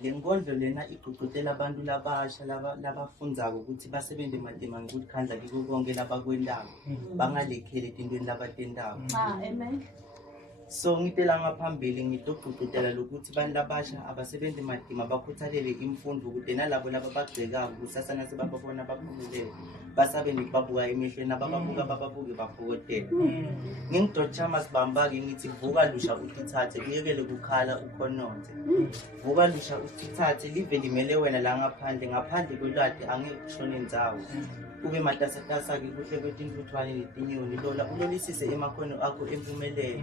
Le nkondlo lena igqugqutela abantu labasha labafundzako ukuthi basebente matima ngekukhandla kiko konke labakwentako bangalekheli etintweni labatentako. Amen. So ngitela ngaphambili ngitogqugqutela lokuthi bantu labasha abasebenti matima bakhuthalele imfundo ukuze nalabo laba bagxekako kusasa nasebababona baphumelele basabende babuka emehlweni bababuke bafokotele. Ngingidotshama sibamba-ke ngithi vuka lusha utithathe uyekele kukhala ukhononze. Vuka lusha utithathe live limele wena la ngaphandle kwelwati angeke kushone ndzawo. Ube matasatasa-ke kuhle kwetintuthwane netinyoni lola ulolisise emakhono akho empumelelo.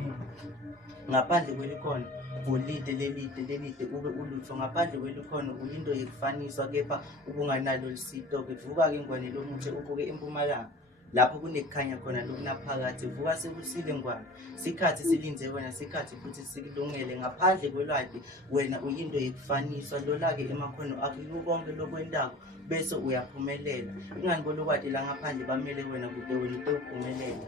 Ngaphandle kwelikhono ulide lelide ube ulutho ngaphandle kwelikhono ulinto yekufaniswa kepha ubunganalo lisito-ke. Vuka-ke ngwane lomuhle ubuke empumalanga lapho kunekukhanya khona lokunaphakade. Vuka sekusile ngwane sikhathi silinze wena sikhathi futhi sikulungele. Ngaphandle kwelwati wena uyinto yekufaniswa lola-ke emakhono akho konke lokwentako bese uyaphumelela. Ingani kolokwati la ngaphandle bamele wena kude wena utophumelela.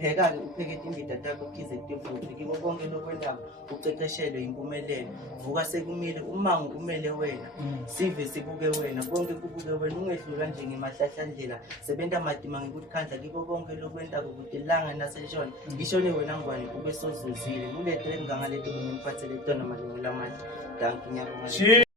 Pheka-ke upheke timbita takho khize tivuthwe kiko konke lokwentako uceceshelwe impumelelo. Vuka sekumile umango umele wena sive sibuke wena konke kubuke wena ungehlula nje ngemahlahlandlela sebenta matima ngekukhandla kiko konke lokwentako kude langa naseshona lishone wena ngwane ube sozuzile kulete engangaleto kumemphathele tona malungu lamahle. Danki ngiyabonga.